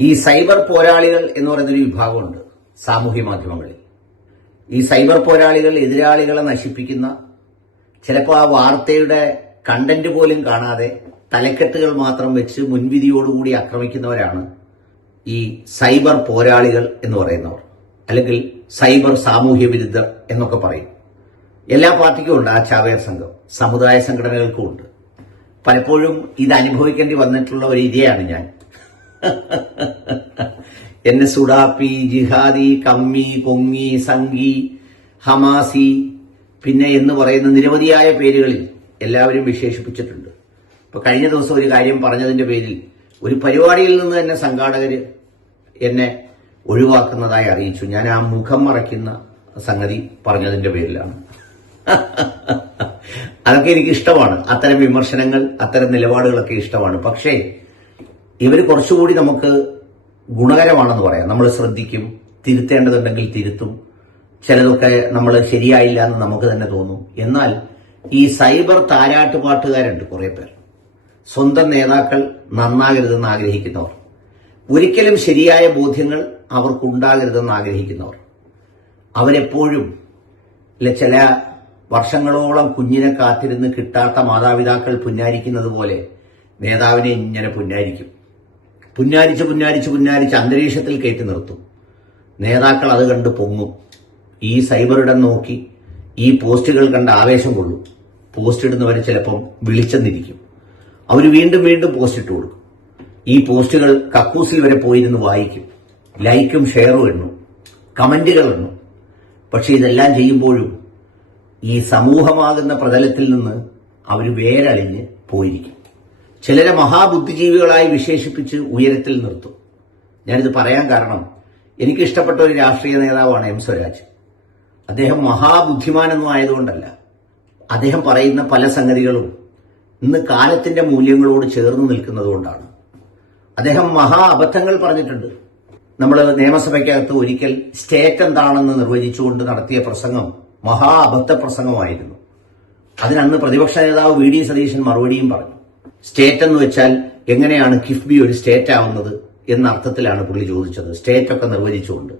ഈ സൈബർ പോരാളികൾ എന്ന് പറയുന്നൊരു വിഭാഗമുണ്ട് സാമൂഹ്യ മാധ്യമങ്ങളിൽ ഈ സൈബർ പോരാളികൾ എതിരാളികളെ നശിപ്പിക്കുന്ന ചിലപ്പോൾ ആ വാർത്തയുടെ കണ്ടന്റ് പോലും കാണാതെ തലക്കെട്ടുകൾ മാത്രം വെച്ച് മുൻവിധിയോടുകൂടി ആക്രമിക്കുന്നവരാണ് ഈ സൈബർ പോരാളികൾ എന്ന് പറയുന്നവർ അല്ലെങ്കിൽ സൈബർ സാമൂഹ്യ വിരുദ്ധർ എന്നൊക്കെ പറയും. എല്ലാ പാർട്ടിക്കും ഉണ്ട് ആ ചാവേർ സംഘം സമുദായ സംഘടനകൾക്കും ഉണ്ട്. പലപ്പോഴും ഇത് അനുഭവിക്കേണ്ടി വന്നിട്ടുള്ള ഒരു ഇരയാണ് ഞാൻ. എന്നെ സുഡാപ്പി ജിഹാദി കമ്മി കൊങ്ങി സംഗി ഹമാസി പിന്നെ എന്ന് പറയുന്ന നിരവധിയായ പേരുകളിൽ എല്ലാവരും വിശേഷിപ്പിച്ചിട്ടുണ്ട്. ഇപ്പൊ കഴിഞ്ഞ ദിവസം ഒരു കാര്യം പറഞ്ഞതിന്റെ പേരിൽ ഒരു പരിപാടിയിൽ നിന്ന് തന്നെ സംഘാടകര് എന്നെ ഒഴിവാക്കുന്നതായി അറിയിച്ചു. ഞാൻ ആ മുഖം മറയ്ക്കുന്ന സംഗതി പറഞ്ഞതിന്റെ പേരിലാണ്. അതൊക്കെ എനിക്ക് ഇഷ്ടമാണ് അത്തരം വിമർശനങ്ങൾ അത്തരം നിലപാടുകളൊക്കെ ഇഷ്ടമാണ്. പക്ഷേ ഇവർ കുറച്ചുകൂടി നമുക്ക് ഗുണകരമാണെന്ന് പറയാം. നമ്മൾ ശ്രദ്ധിക്കും തിരുത്തേണ്ടതുണ്ടെങ്കിൽ തിരുത്തും ചിലതൊക്കെ നമ്മൾ ശരിയായില്ല എന്ന് നമുക്ക് തന്നെ തോന്നും. എന്നാൽ ഈ സൈബർ താരാട്ടുപാട്ടുകാരുണ്ട് കുറെ പേർ. സ്വന്തം നേതാക്കൾ നന്നാകരുതെന്ന് ആഗ്രഹിക്കുന്നവർ. ഒരിക്കലും ശരിയായ ബോധ്യങ്ങൾ അവർക്കുണ്ടാകരുതെന്ന് ആഗ്രഹിക്കുന്നവർ. അവരെപ്പോഴും ചില വർഷങ്ങളോളം കുഞ്ഞിനെ കാത്തിരുന്ന് കിട്ടാത്ത മാതാപിതാക്കൾ പുന്നാരിക്കുന്നത് പോലെ നേതാവിനെ ഇങ്ങനെ പുന്നാരിക്കും. പുന്നാരിച്ച് പുന്നാരിച്ച് പുന്നാരിച്ച് അന്തരീക്ഷത്തിൽ കയറ്റി നിർത്തും. നേതാക്കൾ അത് കണ്ട് പൊങ്ങും. ഈ സൈബറിടം നോക്കി ഈ പോസ്റ്റുകൾ കണ്ട് ആവേശം കൊള്ളും. പോസ്റ്റ് ഇടുന്നവരെ ചിലപ്പം വിളിച്ചെന്നിരിക്കും. അവർ വീണ്ടും വീണ്ടും പോസ്റ്റ് ഇട്ട് കൊടുക്കും. ഈ പോസ്റ്റുകൾ കക്കൂസിൽ വരെ പോയിരുന്ന് വായിക്കും. ലൈക്കും ഷെയറും എണ്ണും. കമന്റുകൾ എണ്ണും. പക്ഷെ ഇതെല്ലാം ചെയ്യുമ്പോഴും ഈ സമൂഹമാകുന്ന പ്രതലത്തിൽ നിന്ന് അവർ വേരളിഞ്ഞ് പോയിരിക്കും. ചിലരെ മഹാബുദ്ധിജീവികളായി വിശേഷിപ്പിച്ച് ഉയരത്തിൽ നിർത്തും. ഞാനിത് പറയാൻ കാരണം എനിക്ക് ഇഷ്ടപ്പെട്ട ഒരു രാഷ്ട്രീയ നേതാവാണ് എം സ്വരാജ്. അദ്ദേഹം മഹാബുദ്ധിമാനൊന്നും ആയതുകൊണ്ടല്ല. അദ്ദേഹം പറയുന്ന പല സംഗതികളും ഇന്ന് കാലത്തിന്റെ മൂല്യങ്ങളോട് ചേർന്ന് നിൽക്കുന്നതുകൊണ്ടാണ് അദ്ദേഹം മഹാ അബദ്ധങ്ങൾ പറഞ്ഞിട്ടുണ്ട്. നമ്മൾ നിയമസഭയ്ക്കകത്ത് ഒരിക്കൽ സ്റ്റേറ്റ് എന്താണെന്ന് നിർവചിച്ചുകൊണ്ട് നടത്തിയ പ്രസംഗം മഹാ അബദ്ധ പ്രസംഗമായിരുന്നു. അതിനന്ന് പ്രതിപക്ഷ നേതാവ് വി ഡി സതീശൻ മറുപടിയും പറഞ്ഞു. സ്റ്റേറ്റ് എന്ന് വെച്ചാൽ എങ്ങനെയാണ് കിഫ്ബി ഒരു സ്റ്റേറ്റ് ആവുന്നത് എന്ന അർത്ഥത്തിലാണ് പുള്ളി ചോദിച്ചത്. സ്റ്റേറ്റ് ഒക്കെ നിർവചിച്ചുകൊണ്ട്.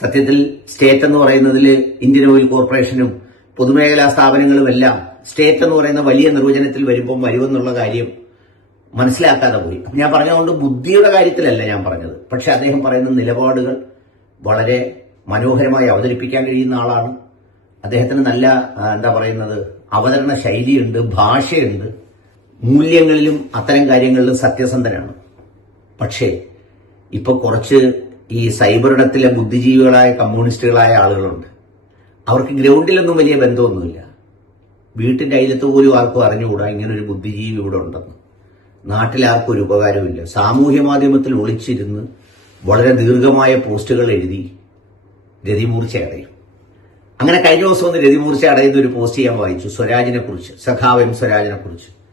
സത്യത്തിൽ സ്റ്റേറ്റ് എന്ന് പറയുന്നതിൽ ഇന്ത്യൻ ഓയിൽ കോർപ്പറേഷനും പൊതുമേഖലാ സ്ഥാപനങ്ങളും എല്ലാം സ്റ്റേറ്റ് എന്ന് പറയുന്ന വലിയ നിർവചനത്തിൽ വരുമ്പോൾ വരുമെന്നുള്ള കാര്യം മനസ്സിലാക്കാതെ പോയി. ഞാൻ പറഞ്ഞതുകൊണ്ട് ബുദ്ധിയുടെ കാര്യത്തിലല്ല ഞാൻ പറഞ്ഞത്. പക്ഷെ അദ്ദേഹം പറയുന്ന നിലപാടുകൾ വളരെ മനോഹരമായി അവതരിപ്പിക്കാൻ കഴിയുന്ന ആളാണ്. അദ്ദേഹത്തിന് നല്ല എന്താ പറയുന്നത് അവതരണ ശൈലിയുണ്ട് ഭാഷയുണ്ട്. മൂല്യങ്ങളിലും അത്തരം കാര്യങ്ങളിലും സത്യസന്ധനാണ് പക്ഷേ ഇപ്പൊ കുറച്ച് ഈ സൈബറിടത്തിലെ ബുദ്ധിജീവികളായ കമ്മ്യൂണിസ്റ്റുകളായ ആളുകളുണ്ട്. അവർക്ക് ഗ്രൗണ്ടിലൊന്നും വലിയ ബന്ധമൊന്നുമില്ല. വീട്ടിന്റെ അയലത്ത് പോലും ആർക്കും അറിഞ്ഞുകൂടാ ഇങ്ങനൊരു ബുദ്ധിജീവി ഇവിടെ ഉണ്ടെന്ന്. നാട്ടിലാർക്കും ഒരു ഉപകാരമില്ല സാമൂഹ്യ മാധ്യമത്തിൽ ഒളിച്ചിരുന്ന് വളരെ ദീർഘമായ പോസ്റ്റുകൾ എഴുതി രതിമൂർച്ച അടയും. അങ്ങനെ കഴിഞ്ഞ ദിവസം ഒന്ന് രതിമൂർച്ച അടയുന്ന ഒരു പോസ്റ്റ് ചെയ്യാൻ വായിച്ചു സ്വരാജിനെ കുറിച്ച് സഖാവ് സ്വരാജിനെ കുറിച്ച്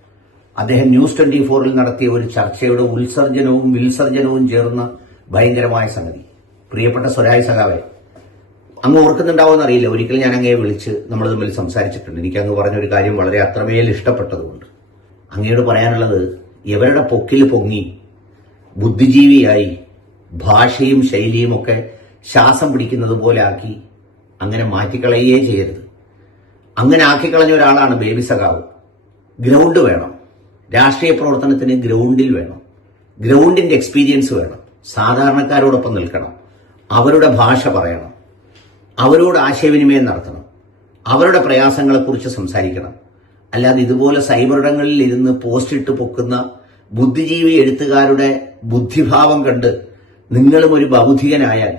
അദ്ദേഹം ന്യൂസ് ട്വന്റി ഫോറിൽ നടത്തിയ ഒരു ചർച്ചയുടെ ഉത്സർജനവും വിൽസർജനവും ചേർന്ന ഭയങ്കരമായ സംഗതി. പ്രിയപ്പെട്ട സ്വരാജ് സഖാവെ അങ്ങ് ഓർക്കുന്നുണ്ടാവുമെന്ന് അറിയില്ല. ഒരിക്കൽ ഞാൻ അങ്ങയെ വിളിച്ച് നമ്മൾ തമ്മിൽ സംസാരിച്ചിട്ടുണ്ട്. എനിക്ക് അങ്ങ് പറഞ്ഞൊരു കാര്യം വളരെ അത്രമേൽ ഇഷ്ടപ്പെട്ടതുകൊണ്ട്. അങ്ങയോട് പറയാനുള്ളത് ഇവരുടെ പൊക്കിൽ പൊങ്ങി ബുദ്ധിജീവിയായി ഭാഷയും ശൈലിയും ഒക്കെ ശ്വാസം പിടിക്കുന്നത് പോലെ ആക്കി അങ്ങനെ മാറ്റിക്കളയുകയേ ചെയ്യരുത്. അങ്ങനെ ആക്കിക്കളഞ്ഞ ഒരാളാണ് ബേബി സഖാവ്. ഗ്രൗണ്ട് വേണം. രാഷ്ട്രീയ പ്രവർത്തനത്തിന് ഗ്രൗണ്ടിൽ വേണം. ഗ്രൗണ്ടിന്റെ എക്സ്പീരിയൻസ് വേണം. സാധാരണക്കാരോടൊപ്പം നിൽക്കണം. അവരുടെ ഭാഷ പറയണം. അവരോട് ആശയവിനിമയം നടത്തണം. അവരുടെ പ്രയാസങ്ങളെക്കുറിച്ച് സംസാരിക്കണം. അല്ലാതെ ഇതുപോലെ സൈബറിടങ്ങളിൽ ഇരുന്ന് പോസ്റ്റ് ഇട്ട് പൊക്കുന്ന ബുദ്ധിജീവി എഴുത്തുകാരുടെ ബുദ്ധിഭാവം കണ്ട് നിങ്ങളും ഒരു ബൗദ്ധികനായാൽ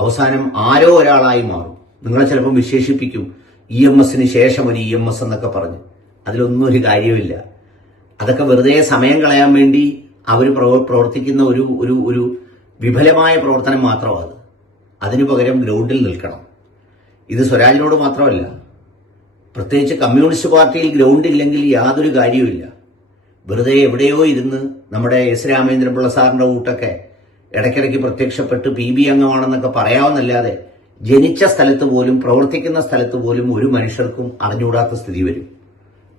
അവസാനം ആരോ ഒരാളായി മാറും. നിങ്ങളെ ചിലപ്പോൾ വിശേഷിപ്പിക്കും ഇ എം എസിന് ശേഷം ഒരു ഇ എം എസ് എന്നൊക്കെ പറഞ്ഞ്. അതിലൊന്നും ഒരു കാര്യമില്ല അതൊക്കെ വെറുതെ സമയം കളയാൻ വേണ്ടി അവർ പ്രവർത്തിക്കുന്ന ഒരു ഒരു ഒരു വിഫലമായ പ്രവർത്തനം മാത്രമാണ് അത്. അതിനു പകരം ഗ്രൗണ്ടിൽ നിൽക്കണം. ഇത് സ്വരാജിനോട് മാത്രമല്ല. പ്രത്യേകിച്ച് കമ്മ്യൂണിസ്റ്റ് പാർട്ടിയിൽ ഗ്രൗണ്ട് ഇല്ലെങ്കിൽ യാതൊരു കാര്യവുമില്ല വെറുതെ എവിടെയോ ഇരുന്ന് നമ്മുടെ എസ് രാമേന്ദ്രപിള്ള സാറിന്റെ കൂട്ടൊക്കെ ഇടയ്ക്കിടയ്ക്ക് പ്രത്യക്ഷപ്പെട്ട് പി ബി അംഗമാണെന്നൊക്കെ പറയാവുന്നല്ലാതെ ജനിച്ച സ്ഥലത്ത് പോലും പ്രവർത്തിക്കുന്ന സ്ഥലത്ത് പോലും ഒരു മനുഷ്യർക്കും അറിഞ്ഞുകൂടാത്ത സ്ഥിതി വരും.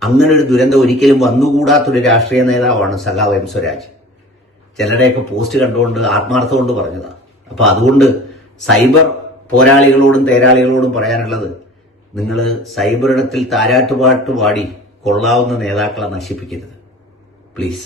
അങ്ങനെ ഒരു ദുരന്തം ഒരിക്കലും വന്നുകൂടാത്തൊരു രാഷ്ട്രീയ നേതാവാണ് സഖാവ് എം സ്വരാജ്. ചിലരുടെയൊക്കെ പോസ്റ്റ് കണ്ടുകൊണ്ട് ആത്മാർത്ഥം കൊണ്ട് പറഞ്ഞതാണ് അപ്പോൾ അതുകൊണ്ട് സൈബർ പോരാളികളോടും തേരാളികളോടും പറയാനുള്ളത് നിങ്ങൾ സൈബർ ഇടത്തിൽ താരാട്ടുപാട്ട് പാടി കൊള്ളാവുന്ന നേതാക്കളെ നശിപ്പിക്കരുത്. പ്ലീസ്.